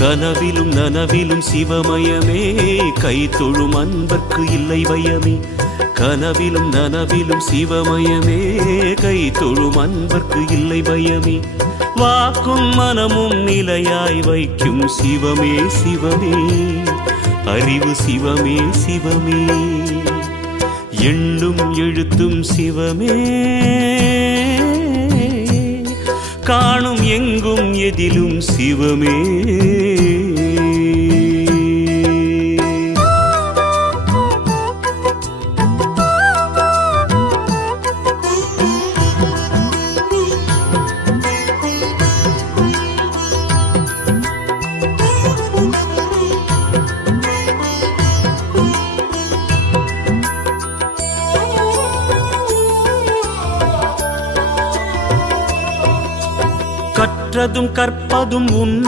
கனவிலும் நனவிலும் சிவமயமே கை தொழும் அன்பர்க்கு இல்லை பயமே. கனவிலும் நனவிலும் சிவமயமே கை தொழும் அன்பர்க்கு இல்லை பயமே. வாக்கும் மனமும் நிலையாய் வைக்கும் சிவமே சிவமே, அறிவு சிவமே சிவமே, எண்ணும் எழுத்தும் சிவமே, காணும் எங்கும் எதிலும் சிவமே. கற்றதும் கற்பதும் உன்ன